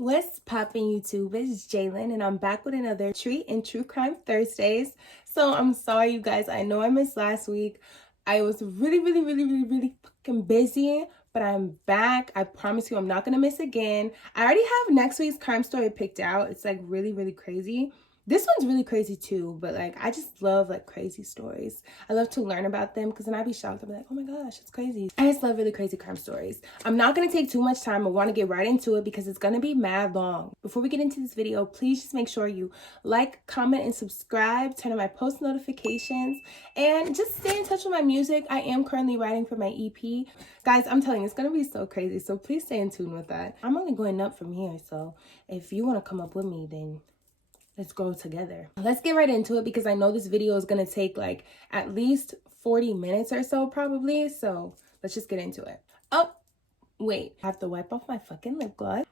What's poppin' YouTube? It's Jaelen and I'm back with another treat in True Crime Thursdays. So I'm sorry you guys, I know I missed last week. I was really fucking busy, but I'm back. I promise you I'm not gonna miss again. I already have next week's crime story picked out. It's like really crazy. This one's really crazy too, but like I just love like crazy stories. I love to learn about them because then I'd be shocked. I'd be like, oh my gosh, it's crazy. I just love really crazy crime stories. I'm not gonna take too much time. I want to get right into it because it's gonna be mad long. Before we get into this video, please just make sure you like, comment, and subscribe. Turn on my post notifications and just stay in touch with my music. I am currently writing for my EP. Guys, I'm telling you, it's gonna be so crazy. So please stay in tune with that. I'm only going up from here. So if you want to come up with me, then let's go together. Let's get right into it because I know this video is going to take like at least 40 minutes or so probably. So let's just get into it. Oh, wait. I have to wipe off my fucking lip gloss.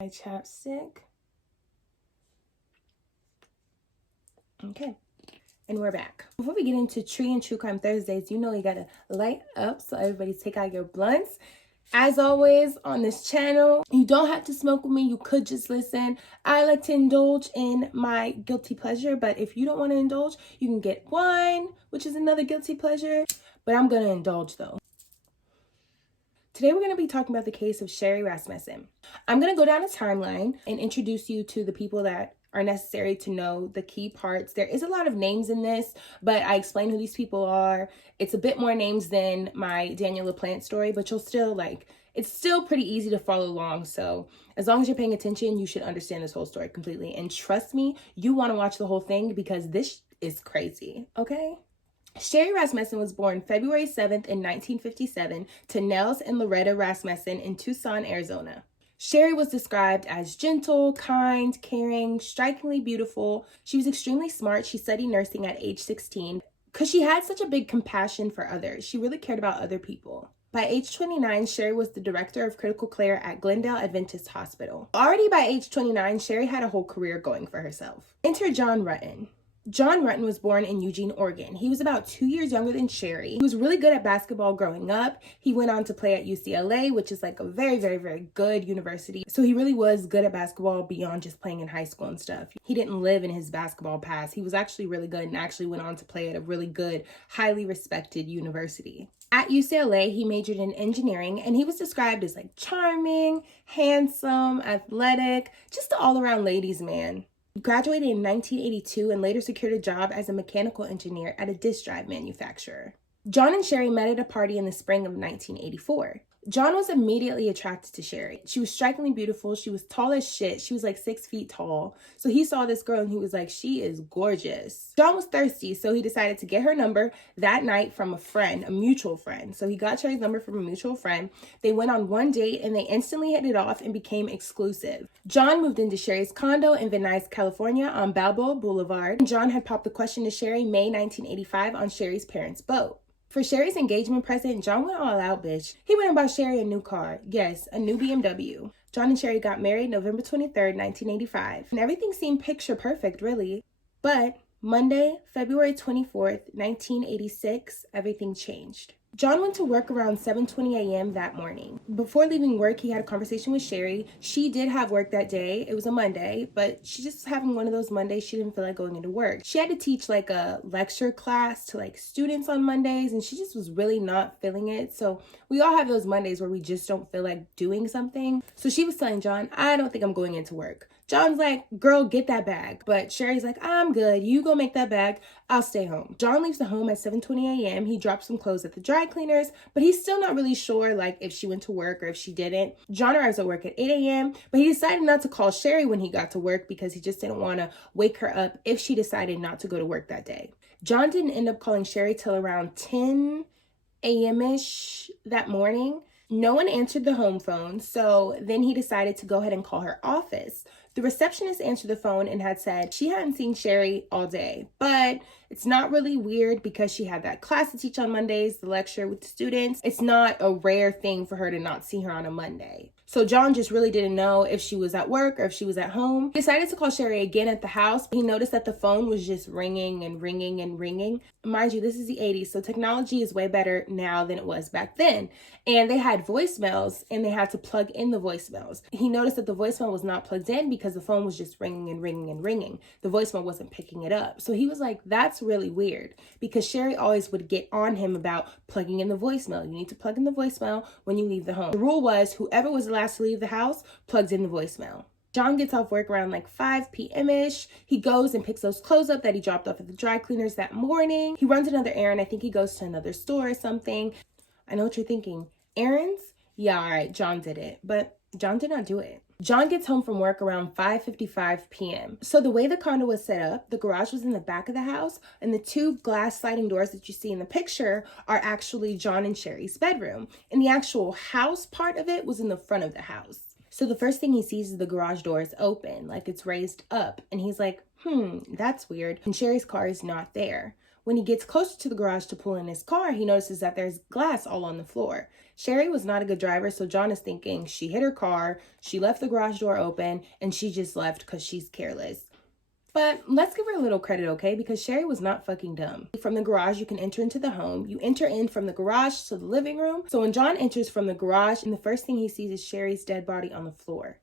My chapstick. Okay. And we're back. Before we get into Tree and True Crime Thursdays, you know you gotta light up. So everybody take out your blunts. As always on this channel, you don't have to smoke with me. You could just listen. I like to indulge in my guilty pleasure, but if you don't want to indulge, you can get wine, which is another guilty pleasure, but I'm going to indulge though. Today, we're going to be talking about the case of Sherry Rasmussen. I'm going to go down a timeline and introduce you to the people that are necessary to know the key parts. There is a lot of names in this, but I explain who these people are. It's a bit more names than my Daniel LaPlante story, but you'll still it's still pretty easy to follow along. So as long as you're paying attention, you should understand this whole story completely. And trust me, you want to watch the whole thing because this is crazy, okay? Sherry Rasmussen was born February 7th in 1957 to Nels and Loretta Rasmussen in Tucson, Arizona. Sherry was described as gentle, kind, caring, strikingly beautiful. She was extremely smart. She studied nursing at age 16 because she had such a big compassion for others. She really cared about other people. By age 29, Sherry was the director of critical care at Glendale Adventist Hospital. Already by age 29, Sherry had a whole career going for herself. Enter John Rutten. John Rutten was born in Eugene, Oregon. He was about 2 years younger than Sherry. He was really good at basketball growing up. He went on to play at UCLA, which is like a very good university. So he really was good at basketball beyond just playing in high school and stuff. He didn't live in his basketball past. He was actually really good and actually went on to play at a really good, highly respected university. At UCLA, he majored in engineering and he was described as like charming, handsome, athletic, just an all-around ladies' man. He graduated in 1982 and later secured a job as a mechanical engineer at a disk drive manufacturer. John and Sherry met at a party in the spring of 1984. John was immediately attracted to Sherry. She was strikingly beautiful. She was tall as shit. She was like 6 feet tall. So he saw this girl and he was like, she is gorgeous. John was thirsty, so he decided to get her number that night from a friend, a mutual friend. So he got Sherry's number from a mutual friend. They went on one date and they instantly hit it off and became exclusive. John moved into Sherry's condo in Van Nuys, California on Balboa Boulevard. John had popped the question to Sherry May 1985 on Sherry's parents' boat. For Sherry's engagement present, John went all out, bitch. He went and bought Sherry a new car. Yes, a new BMW. John and Sherry got married November 23rd, 1985. And everything seemed picture perfect, really. But Monday, February 24th, 1986, everything changed. John went to work around 7:20 a.m. that morning. Before leaving work, he had a conversation with Sherry. She did have work that day. It was a Monday, but she just was having one of those Mondays. She didn't feel like going into work. She had to teach like a lecture class to like students on Mondays, and she just was really not feeling it. So we all have those Mondays where we just don't feel like doing something. So she was telling John, I don't think I'm going into work. John's like, girl, get that bag. But Sherry's like, I'm good. You go make that bag. I'll stay home. John leaves the home at 7:20 a.m. He drops some clothes at the dry cleaners, but he's still not really sure like if she went to work or if she didn't. John arrives at work at 8 a.m., but he decided not to call Sherry when he got to work because he just didn't want to wake her up if she decided not to go to work that day. John didn't end up calling Sherry till around 10 a.m.-ish that morning. No one answered the home phone, so then he decided to go ahead and call her office. The receptionist answered the phone and had said she hadn't seen Sherry all day, but it's not really weird because she had that class to teach on Mondays, the lecture with the students. It's not a rare thing for her to not see her on a Monday. So John just really didn't know if she was at work or if she was at home. He decided to call Sherry again at the house. He noticed that the phone was just ringing and ringing and ringing. Mind you, this is the 80s, so technology is way better now than it was back then. And they had voicemails and they had to plug in the voicemails. He noticed that the voicemail was not plugged in because the phone was just ringing and ringing and ringing. The voicemail wasn't picking it up. So he was like, that's really weird, because Sherry always would get on him about plugging in the voicemail. You need to plug in the voicemail when you leave the home. The rule was whoever was the last to leave the house plugs in the voicemail. John gets off work around like 5 p.m.-ish. He goes and picks those clothes up that he dropped off at the dry cleaners that morning. He runs another errand. I think he goes to another store or something. I know what you're thinking. Errands? Yeah, all right, John did it. But John did not do it. John gets home from work around 5:55 p.m. So the way the condo was set up, the garage was in the back of the house, and the 2 glass sliding doors that you see in the picture are actually John and Sherry's bedroom. And the actual house part of it was in the front of the house. So the first thing he sees is the garage door is open, like it's raised up. And he's like, that's weird. And Sherry's car is not there. When he gets closer to the garage to pull in his car, he notices that there's glass all on the floor. Sherry was not a good driver, so John is thinking she hit her car, she left the garage door open, and she just left because she's careless. But let's give her a little credit, okay? Because Sherry was not fucking dumb. From the garage, you can enter into the home. You enter in from the garage to the living room. So when John enters from the garage, and the first thing he sees is Sherry's dead body on the floor.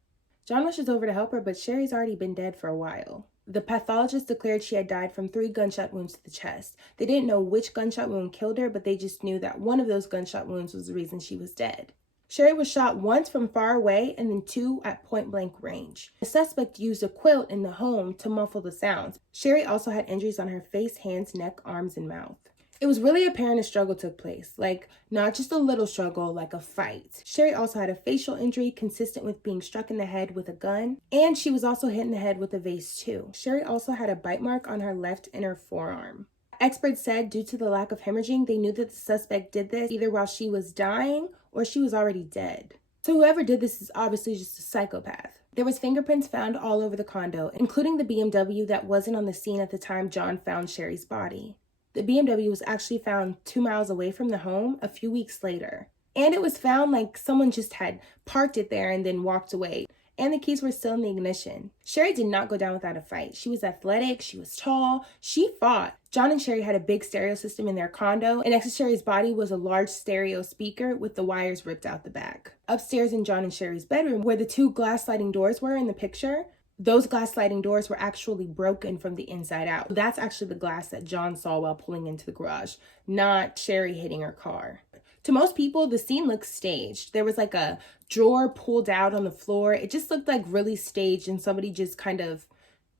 John rushes over to help her, but Sherry's already been dead for a while. The pathologist declared she had died from 3 gunshot wounds to the chest. They didn't know which gunshot wound killed her, but they just knew that one of those gunshot wounds was the reason she was dead. Sherry was shot once from far away and then 2 at point-blank range. The suspect used a quilt in the home to muffle the sounds. Sherry also had injuries on her face, hands, neck, arms, and mouth. It was really apparent a struggle took place, like not just a little struggle, like a fight. Sherry also had a facial injury consistent with being struck in the head with a gun, and she was also hit in the head with a vase too. Sherry also had a bite mark on her left inner forearm. Experts said due to the lack of hemorrhaging, they knew that the suspect did this either while she was dying or she was already dead. So whoever did this is obviously just a psychopath. There was fingerprints found all over the condo, including the BMW that wasn't on the scene at the time John found Sherry's body. The BMW was actually found 2 miles away from the home a few weeks later. And it was found like someone just had parked it there and then walked away. And the keys were still in the ignition. Sherry did not go down without a fight. She was athletic, she was tall, she fought. John and Sherry had a big stereo system in their condo, and next to Sherry's body was a large stereo speaker with the wires ripped out the back. Upstairs in John and Sherry's bedroom, where the 2 glass sliding doors were in the picture, those glass sliding doors were actually broken from the inside out. That's actually the glass that John saw while pulling into the garage, not Sherry hitting her car. To most people, the scene looked staged. There was like a drawer pulled out on the floor. It just looked like really staged, and somebody just kind of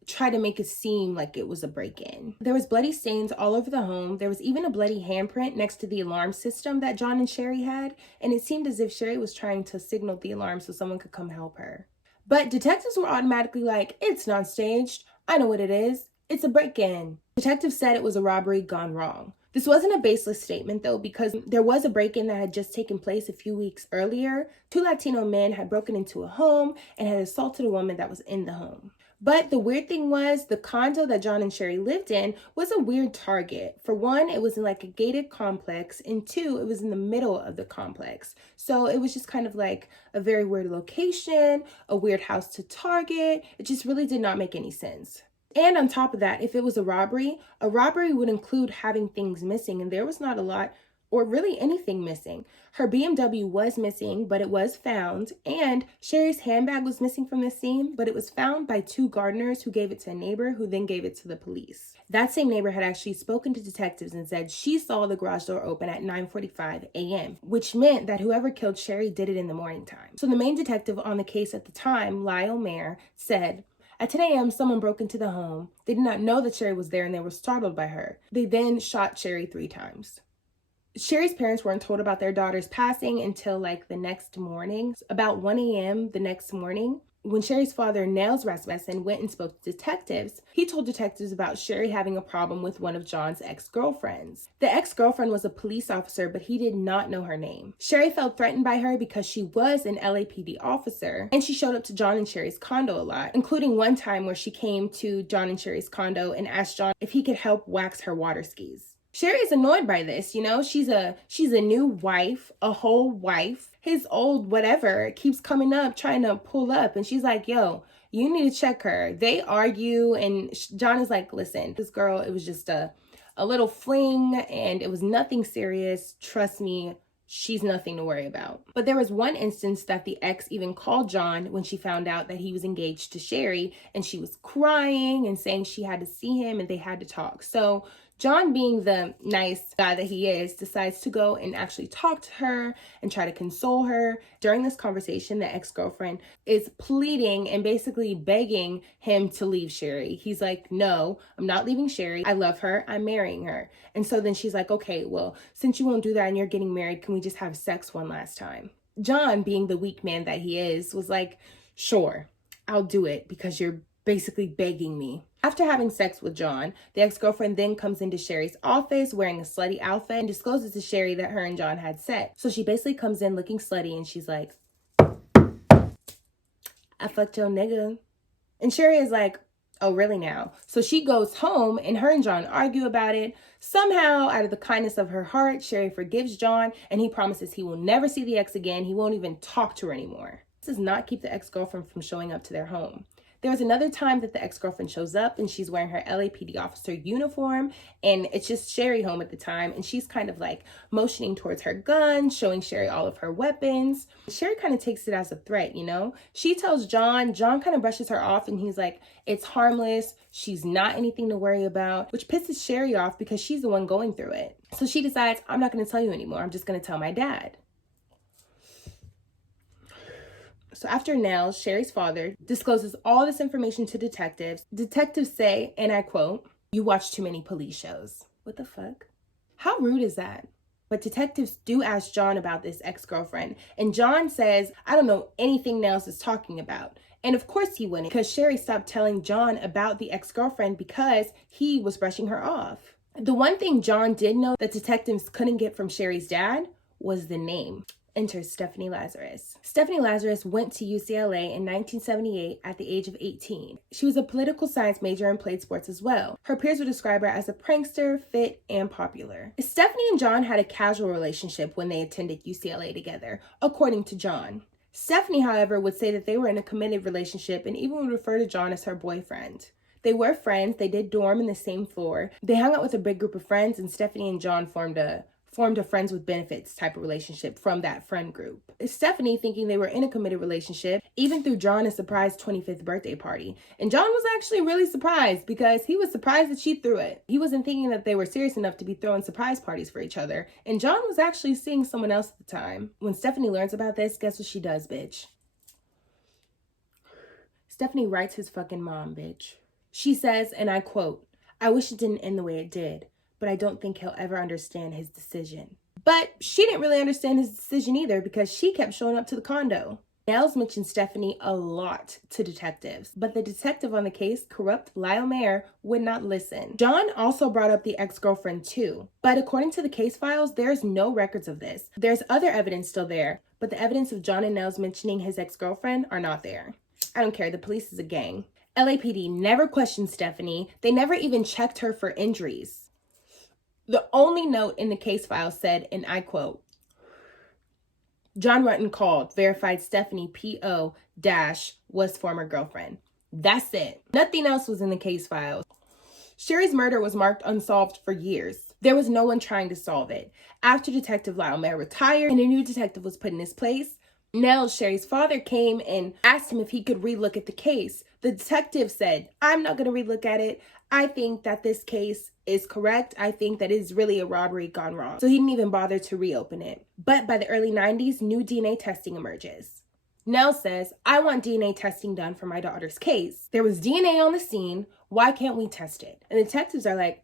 tried to make it seem like it was a break-in. There was bloody stains all over the home. There was even a bloody handprint next to the alarm system that John and Sherry had, and it seemed as if Sherry was trying to signal the alarm so someone could come help her. But detectives were automatically like, it's not staged. I know what it is. It's a break-in. Detectives said it was a robbery gone wrong. This wasn't a baseless statement though, because there was a break-in that had just taken place a few weeks earlier. 2 Latino men had broken into a home and had assaulted a woman that was in the home. But the weird thing was the condo that John and Sherry lived in was a weird target. For one, it was in like a gated complex, and 2, it was in the middle of the complex. So it was just kind of like a very weird location, a weird house to target. It just really did not make any sense. And on top of that, if it was a robbery would include having things missing, and there was not a lot or really anything missing. Her BMW was missing, but it was found, and Sherry's handbag was missing from the scene, but it was found by 2 gardeners who gave it to a neighbor who then gave it to the police. That same neighbor had actually spoken to detectives and said she saw the garage door open at 9:45 a.m., which meant that whoever killed Sherry did it in the morning time. So the main detective on the case at the time, Lyle Mayer, said, at 10 a.m., someone broke into the home. They did not know that Sherry was there and they were startled by her. They then shot Sherry 3 times. Sherry's parents weren't told about their daughter's passing until like the next morning. About 1 a.m. the next morning, When Sherry's father, Nels Rasmussen, went and spoke to detectives, he told detectives about Sherry having a problem with one of John's ex-girlfriends. The ex-girlfriend was a police officer, but he did not know her name. Sherry felt threatened by her because she was an LAPD officer, and she showed up to John and Sherry's condo a lot, including one time where she came to John and Sherry's condo and asked John if he could help wax her water skis. Sherry is annoyed by this, she's a new wife, a whole wife. His old whatever keeps coming up, trying to pull up, and she's like, yo, you need to check her. They argue, and John is like, listen, this girl, it was just a little fling, and it was nothing serious. Trust me, she's nothing to worry about. But there was one instance that the ex even called John when she found out that he was engaged to Sherry, and she was crying and saying she had to see him and they had to talk. So John, being the nice guy that he is, decides to go and actually talk to her and try to console her. During this conversation, the ex-girlfriend is pleading and basically begging him to leave Sherry. He's like, no, I'm not leaving Sherry. I love her. I'm marrying her. And so then she's like, okay, well, since you won't do that and you're getting married, can we just have sex one last time? John, being the weak man that he is, was like, sure, I'll do it because you're basically begging me. After having sex with John, the ex-girlfriend then comes into Sherry's office wearing a slutty outfit and discloses to Sherry that her and John had sex. So she basically comes in looking slutty and she's like, I fucked your nigga. And Sherry is like, oh, really now? So she goes home and her and John argue about it. Somehow, out of the kindness of her heart, Sherry forgives John and he promises he will never see the ex again. He won't even talk to her anymore. This does not keep the ex-girlfriend from showing up to their home. There was another time that the ex-girlfriend shows up and she's wearing her LAPD officer uniform, and it's just Sherry home at the time, and she's kind of like motioning towards her gun, showing Sherry all of her weapons. Sherry kind of takes it as a threat, She tells John kind of brushes her off and he's like, it's harmless, she's not anything to worry about, which pisses Sherry off because she's the one going through it. So she decides, I'm not going to tell you anymore, I'm just going to tell my dad. So after Nels, Sherry's father, discloses all this information to detectives, detectives say, and I quote, you watch too many police shows. What the fuck? How rude is that? But detectives do ask John about this ex-girlfriend, and John says, I don't know anything Nels is talking about. And of course he wouldn't, because Sherry stopped telling John about the ex-girlfriend because he was brushing her off. The one thing John did know that detectives couldn't get from Sherry's dad was the name. Enter Stephanie Lazarus. Stephanie Lazarus went to UCLA in 1978 at the age of 18. She was a political science major and played sports as well. Her peers would describe her as a prankster, fit, and popular. Stephanie and John had a casual relationship when they attended UCLA together, according to John. Stephanie, however, would say that they were in a committed relationship and even would refer to John as her boyfriend. They were friends, they did dorm in the same floor. They hung out with a big group of friends, and Stephanie and John formed a friends with benefits type of relationship from that friend group. Stephanie, thinking they were in a committed relationship, even threw John a surprise 25th birthday party. And John was actually really surprised because he was surprised that she threw it. He wasn't thinking that they were serious enough to be throwing surprise parties for each other. And John was actually seeing someone else at the time. When Stephanie learns about this, guess what she does, bitch? Stephanie writes his fucking mom, bitch. She says, and I quote, I wish it didn't end the way it did, but I don't think he'll ever understand his decision. But she didn't really understand his decision either because she kept showing up to the condo. Nels mentioned Stephanie a lot to detectives, but the detective on the case, corrupt Lyle Mayer, would not listen. John also brought up the ex-girlfriend too, but according to the case files, there's no records of this. There's other evidence still there, but the evidence of John and Nels mentioning his ex-girlfriend are not there. I don't care, the police is a gang. LAPD never questioned Stephanie. They never even checked her for injuries. The only note in the case file said, and I quote, John Rutten called, verified Stephanie P.O. was former girlfriend. That's it. Nothing else was in the case file. Sherry's murder was marked unsolved for years. There was no one trying to solve it. After Detective Lyle Mayer retired and a new detective was put in his place, Nels, Sherry's father, came and asked him if he could relook at the case. The detective said, I'm not going to relook at it. I think that this case is correct. I think that it is really a robbery gone wrong. So he didn't even bother to reopen it. But by the early 90s, new DNA testing emerges. Nels says, I want DNA testing done for my daughter's case. There was DNA on the scene. Why can't we test it? And the detectives are like,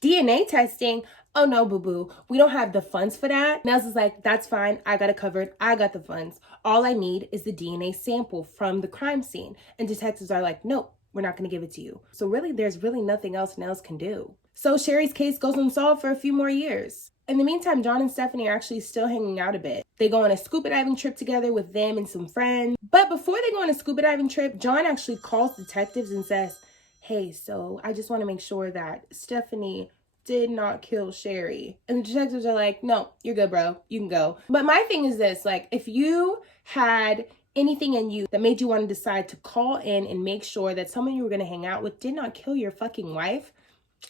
DNA testing, oh no, boo-boo, we don't have the funds for that. Nels is like, that's fine, I got it covered, I got the funds. All I need is the DNA sample from the crime scene. And detectives are like, nope, we're not gonna give it to you. So really, there's really nothing else Nels can do. So Sherry's case goes unsolved for a few more years. In the meantime, John and Stephanie are actually still hanging out a bit. They go on a scuba diving trip together with them and some friends. But before they go on a scuba diving trip, John actually calls detectives and says, hey, so I just want to make sure that Stephanie did not kill Sherry. And the detectives are like, no, you're good, bro. You can go. But my thing is this, like, if you had anything in you that made you want to decide to call in and make sure that someone you were going to hang out with did not kill your fucking wife,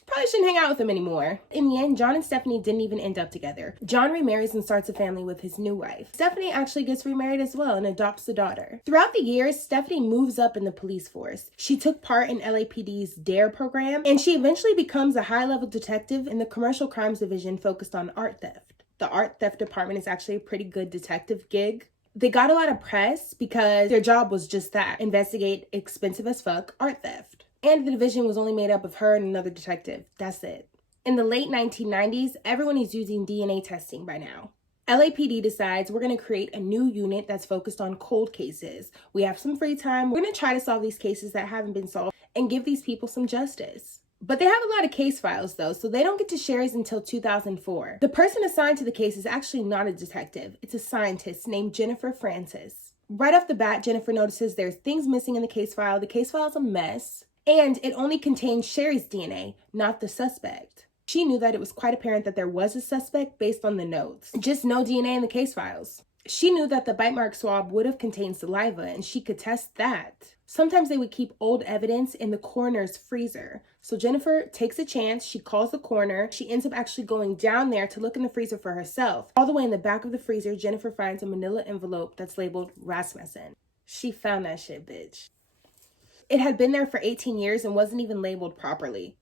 probably shouldn't hang out with them anymore. In the end, John and Stephanie didn't even end up together. John remarries and starts a family with his new wife. Stephanie actually gets remarried as well and adopts a daughter. Throughout the years, Stephanie moves up in the police force. She took part in LAPD's DARE program, and she eventually becomes a high-level detective in the commercial crimes division focused on art theft. The art theft department is actually a pretty good detective gig. They got a lot of press because their job was just that, investigate expensive as fuck art theft. And the division was only made up of her and another detective. That's it. In the late 1990s, everyone is using DNA testing by now. LAPD decides we're going to create a new unit that's focused on cold cases. We have some free time. We're going to try to solve these cases that haven't been solved and give these people some justice. But they have a lot of case files though, so they don't get to Sherry's until 2004. The person assigned to the case is actually not a detective. It's a scientist named Jennifer Francis. Right off the bat, Jennifer notices there's things missing in the case file. The case file is a mess. And it only contained Sherry's DNA, not the suspect. She knew that it was quite apparent that there was a suspect based on the notes. Just no DNA in the case files. She knew that the bite mark swab would have contained saliva, and she could test that. Sometimes they would keep old evidence in the coroner's freezer. So Jennifer takes a chance, she calls the coroner. She ends up actually going down there to look in the freezer for herself. All the way in the back of the freezer, Jennifer finds a manila envelope that's labeled Rasmussen. She found that shit, bitch. It had been there for 18 years and wasn't even labeled properly.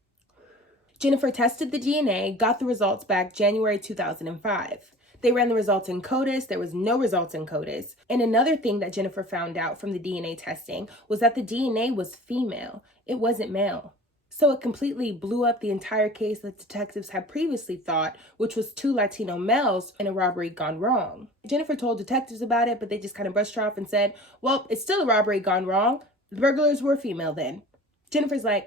Jennifer tested the DNA, got the results back January 2005. They ran the results in CODIS. There was no results in CODIS. And another thing that Jennifer found out from the DNA testing was that the DNA was female. It wasn't male. So it completely blew up the entire case that detectives had previously thought, which was 2 Latino males in a robbery gone wrong. Jennifer told detectives about it, but they just kind of brushed her off and said, well, it's still a robbery gone wrong. The burglars were female then. Jennifer's like,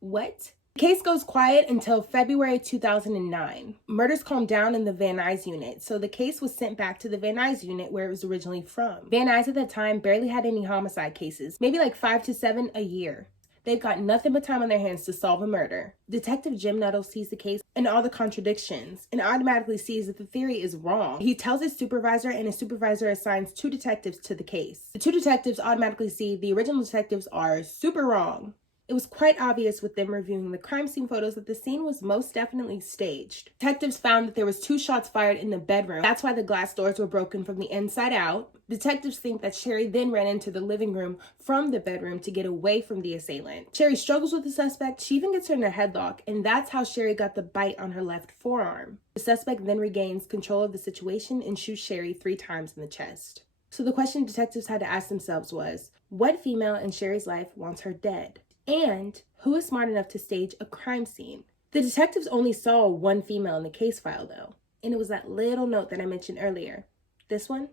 what? The case goes quiet until February 2009. Murders calmed down in the Van Nuys unit, so the case was sent back to the Van Nuys unit where it was originally from. Van Nuys at that time barely had any homicide cases, maybe like 5 to 7 a year. They've got nothing but time on their hands to solve a murder. Detective Jim Nuttall sees the case and all the contradictions and automatically sees that the theory is wrong. He tells his supervisor, and his supervisor assigns 2 detectives to the case. The 2 detectives automatically see the original detectives are super wrong. It was quite obvious with them reviewing the crime scene photos that the scene was most definitely staged. Detectives found that there was 2 shots fired in the bedroom. That's why the glass doors were broken from the inside out. Detectives think that Sherry then ran into the living room from the bedroom to get away from the assailant. Sherry struggles with the suspect. She even gets her in a headlock, and that's how Sherry got the bite on her left forearm. The suspect then regains control of the situation and shoots Sherry 3 times in the chest. So the question detectives had to ask themselves was, what female in Sherry's life wants her dead? And who is smart enough to stage a crime scene? The detectives only saw 1 female in the case file though, and it was that little note that I mentioned earlier. This one?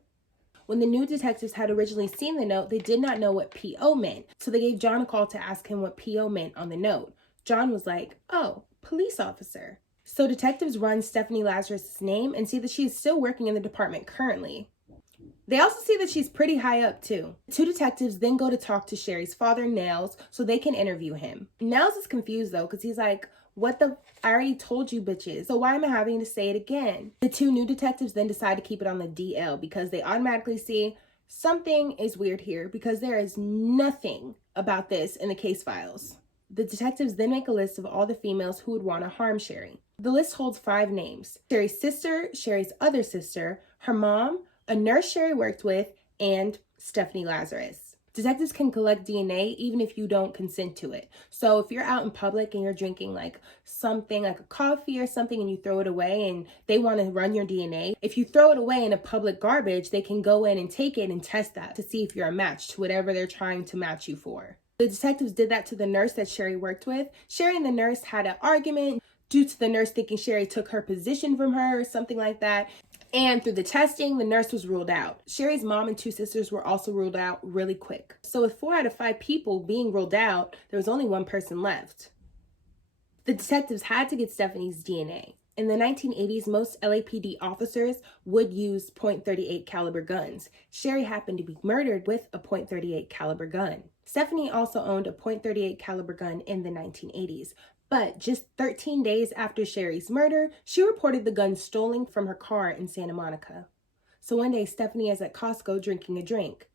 When the new detectives had originally seen the note, they did not know what PO meant, so they gave John a call to ask him what PO meant on the note. John was like, oh, police officer. So detectives run Stephanie Lazarus' name and see that she is still working in the department currently. They also see that she's pretty high up too. 2 detectives then go to talk to Sherry's father, Nels, so they can interview him. Nels is confused though, because he's like, I already told you bitches, so why am I having to say it again? The 2 new detectives then decide to keep it on the DL because they automatically see something is weird here because there is nothing about this in the case files. The detectives then make a list of all the females who would want to harm Sherry. The list holds 5 names: Sherry's sister, Sherry's other sister, her mom, a nurse Sherry worked with, and Stephanie Lazarus. Detectives can collect DNA even if you don't consent to it. So if you're out in public and you're drinking like something like a coffee or something and you throw it away and they want to run your DNA, if you throw it away in a public garbage, they can go in and take it and test that to see if you're a match to whatever they're trying to match you for. The detectives did that to the nurse that Sherry worked with. Sherry and the nurse had an argument due to the nurse thinking Sherry took her position from her or something like that. And through the testing, the nurse was ruled out. Sherry's mom and 2 sisters were also ruled out really quick. So with 4 out of 5 people being ruled out, there was only 1 person left. The detectives had to get Stephanie's DNA. In the 1980s, most LAPD officers would use .38 caliber guns. Sherry happened to be murdered with a .38 caliber gun. Stephanie also owned a .38 caliber gun in the 1980s. But just 13 days after Sherry's murder, she reported the gun stolen from her car in Santa Monica. So one day, Stephanie is at Costco drinking a drink.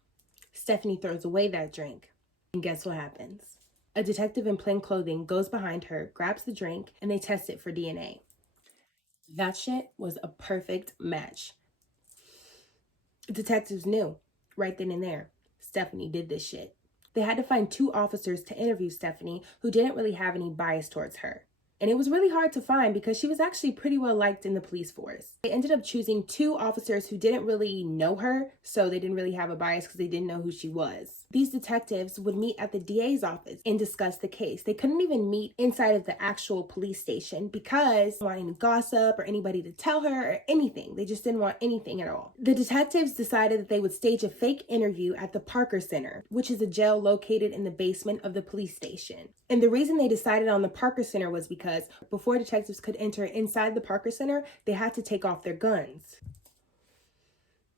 Stephanie throws away that drink. And guess what happens? A detective in plain clothing goes behind her, grabs the drink, and they test it for DNA. That shit was a perfect match. Detectives knew right then and there, Stephanie did this shit. They had to find 2 officers to interview Stephanie who didn't really have any bias towards her. And it was really hard to find because she was actually pretty well liked in the police force. They ended up choosing 2 officers who didn't really know her, so they didn't really have a bias because they didn't know who she was. These detectives would meet at the DA's office and discuss the case. They couldn't even meet inside of the actual police station because they didn't want any gossip or anybody to tell her or anything. They just didn't want anything at all. The detectives decided that they would stage a fake interview at the Parker Center, which is a jail located in the basement of the police station. And the reason they decided on the Parker Center was because before detectives could enter inside the Parker Center, they had to take off their guns.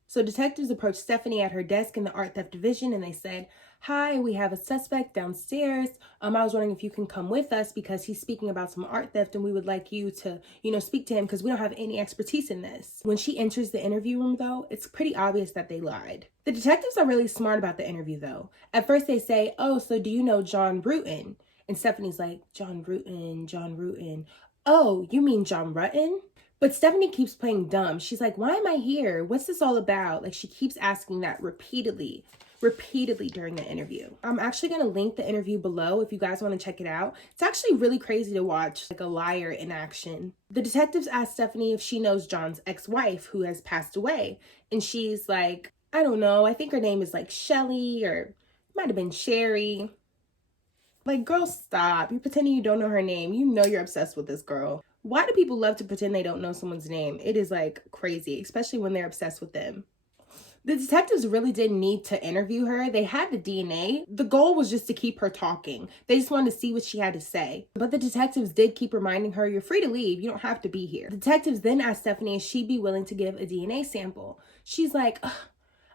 So detectives approached Stephanie at her desk in the art theft division and they said, "Hi, we have a suspect downstairs. I was wondering if you can come with us because he's speaking about some art theft and we would like you to, speak to him because we don't have any expertise in this." When she enters the interview room though, it's pretty obvious that they lied. The detectives are really smart about the interview though. At first they say, "Oh, so do you know John Bruton?" And Stephanie's like, John Bruton. "Oh, you mean John Rutten?" But Stephanie keeps playing dumb. She's like, "Why am I here? What's this all about?" Like she keeps asking that repeatedly during the interview. I'm actually going to link the interview below if you guys want to check it out. It's actually really crazy to watch like a liar in action. The detectives asked Stephanie if she knows John's ex-wife who has passed away. And she's like, "I don't know. I think her name is like Shelly or it might have been Sherry." Like, girl, stop. You're pretending you don't know her name. You know you're obsessed with this girl. Why do people love to pretend they don't know someone's name? It is like crazy, especially when they're obsessed with them. The detectives really didn't need to interview her. They had the DNA. The goal was just to keep her talking. They just wanted to see what she had to say. But the detectives did keep reminding her, "You're free to leave. You don't have to be here." The detectives then asked Stephanie if she'd be willing to give a DNA sample. She's like,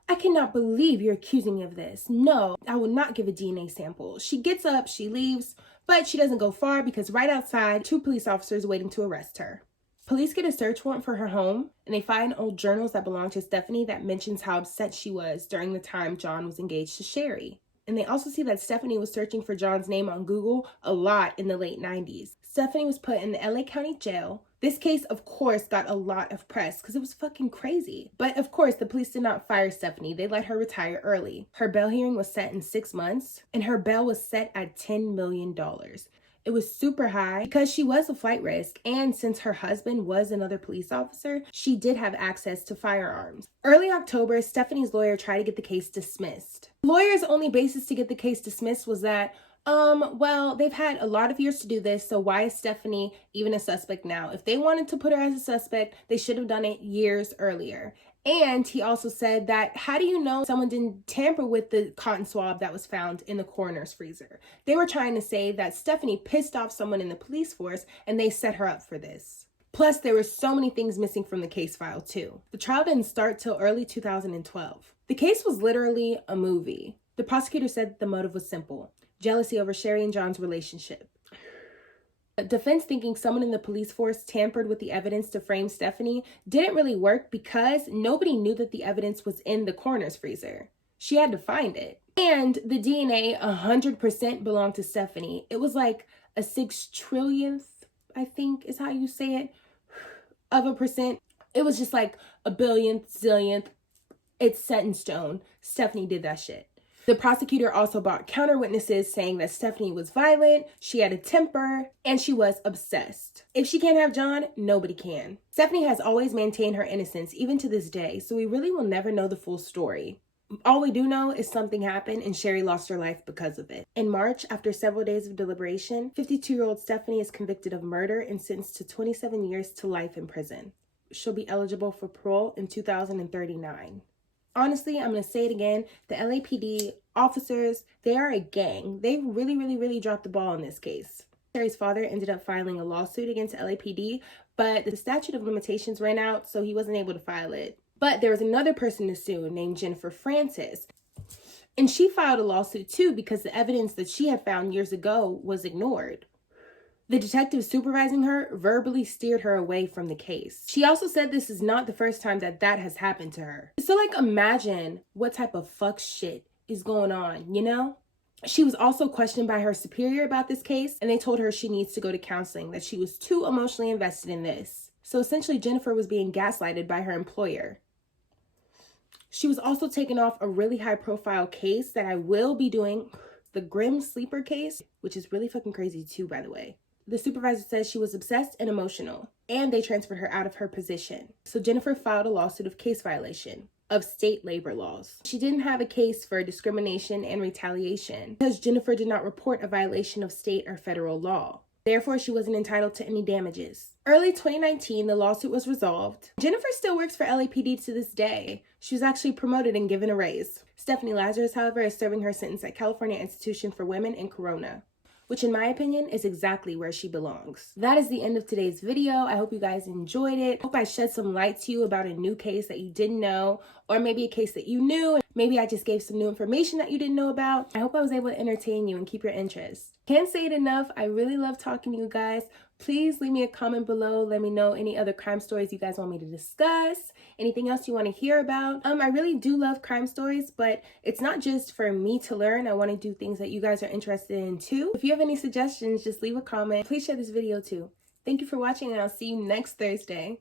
"I cannot believe you're accusing me of this. No, I will not give a DNA sample." She gets up, she leaves, but she doesn't go far because right outside, 2 police officers waiting to arrest her. Police get a search warrant for her home, and they find old journals that belong to Stephanie that mentions how upset she was during the time John was engaged to Sherry. And they also see that Stephanie was searching for John's name on Google a lot in the late 90s. Stephanie was put in the LA County Jail. This case, of course, got a lot of press because it was fucking crazy. But of course, the police did not fire Stephanie. They let her retire early. Her bail hearing was set in 6 months, and her bail was set at $10 million. It was super high because she was a flight risk, and since her husband was another police officer, she did have access to firearms. Early October, Stephanie's lawyer tried to get the case dismissed. The lawyer's only basis to get the case dismissed was that, well, they've had a lot of years to do this, so why is Stephanie even a suspect now? If they wanted to put her as a suspect, they should have done it years earlier. And he also said that, how do you know someone didn't tamper with the cotton swab that was found in the coroner's freezer? They were trying to say that Stephanie pissed off someone in the police force and they set her up for this. Plus, there were so many things missing from the case file too. The trial didn't start till early 2012. The case was literally a movie. The prosecutor said that the motive was simple: jealousy over Sherry and John's relationship. Defense thinking someone in the police force tampered with the evidence to frame Stephanie didn't really work because nobody knew that the evidence was in the coroner's freezer. She had to find it. And the DNA 100% belonged to Stephanie. It was like a 6 trillionth, I think is how you say it, of a percent. It was just like a billionth, zillionth. It's set in stone. Stephanie did that shit. The prosecutor also brought counter witnesses saying that Stephanie was violent, she had a temper, and she was obsessed. If she can't have John, nobody can. Stephanie has always maintained her innocence, even to this day, so we really will never know the full story. All we do know is something happened and Sherry lost her life because of it. In March, after several days of deliberation, 52-year-old Stephanie is convicted of murder and sentenced to 27 years to life in prison. She'll be eligible for parole in 2039. Honestly, I'm going to say it again. The LAPD officers, they are a gang. They really dropped the ball in this case. Sherry's father ended up filing a lawsuit against LAPD, but the statute of limitations ran out, so he wasn't able to file it. But there was another person to sue named Jennifer Francis, and she filed a lawsuit too because the evidence that she had found years ago was ignored. The detective supervising her verbally steered her away from the case. She also said this is not the first time that has happened to her. So imagine what type of fuck shit is going on, you know? She was also questioned by her superior about this case, and they told her she needs to go to counseling, that she was too emotionally invested in this. So essentially, Jennifer was being gaslighted by her employer. She was also taken off a really high-profile case that I will be doing, the Grim Sleeper case, which is really fucking crazy too, by the way. The supervisor says she was obsessed and emotional, and they transferred her out of her position. So Jennifer filed a lawsuit of case violation of state labor laws. She didn't have a case for discrimination and retaliation because Jennifer did not report a violation of state or federal law. Therefore, she wasn't entitled to any damages. Early 2019, the lawsuit was resolved. Jennifer still works for LAPD to this day. She was actually promoted and given a raise. Stephanie Lazarus, however, is serving her sentence at California Institution for Women in Corona, which in my opinion is exactly where she belongs. That is the end of today's video. I hope you guys enjoyed it. I hope I shed some light to you about a new case that you didn't know, or maybe a case that you knew. Maybe I just gave some new information that you didn't know about. I hope I was able to entertain you and keep your interest. Can't say it enough. I really love talking to you guys. Please leave me a comment below. Let me know any other crime stories you guys want me to discuss. Anything else you want to hear about. I really do love crime stories, but it's not just for me to learn. I want to do things that you guys are interested in too. If you have any suggestions, just leave a comment. Please share this video too. Thank you for watching, and I'll see you next Thursday.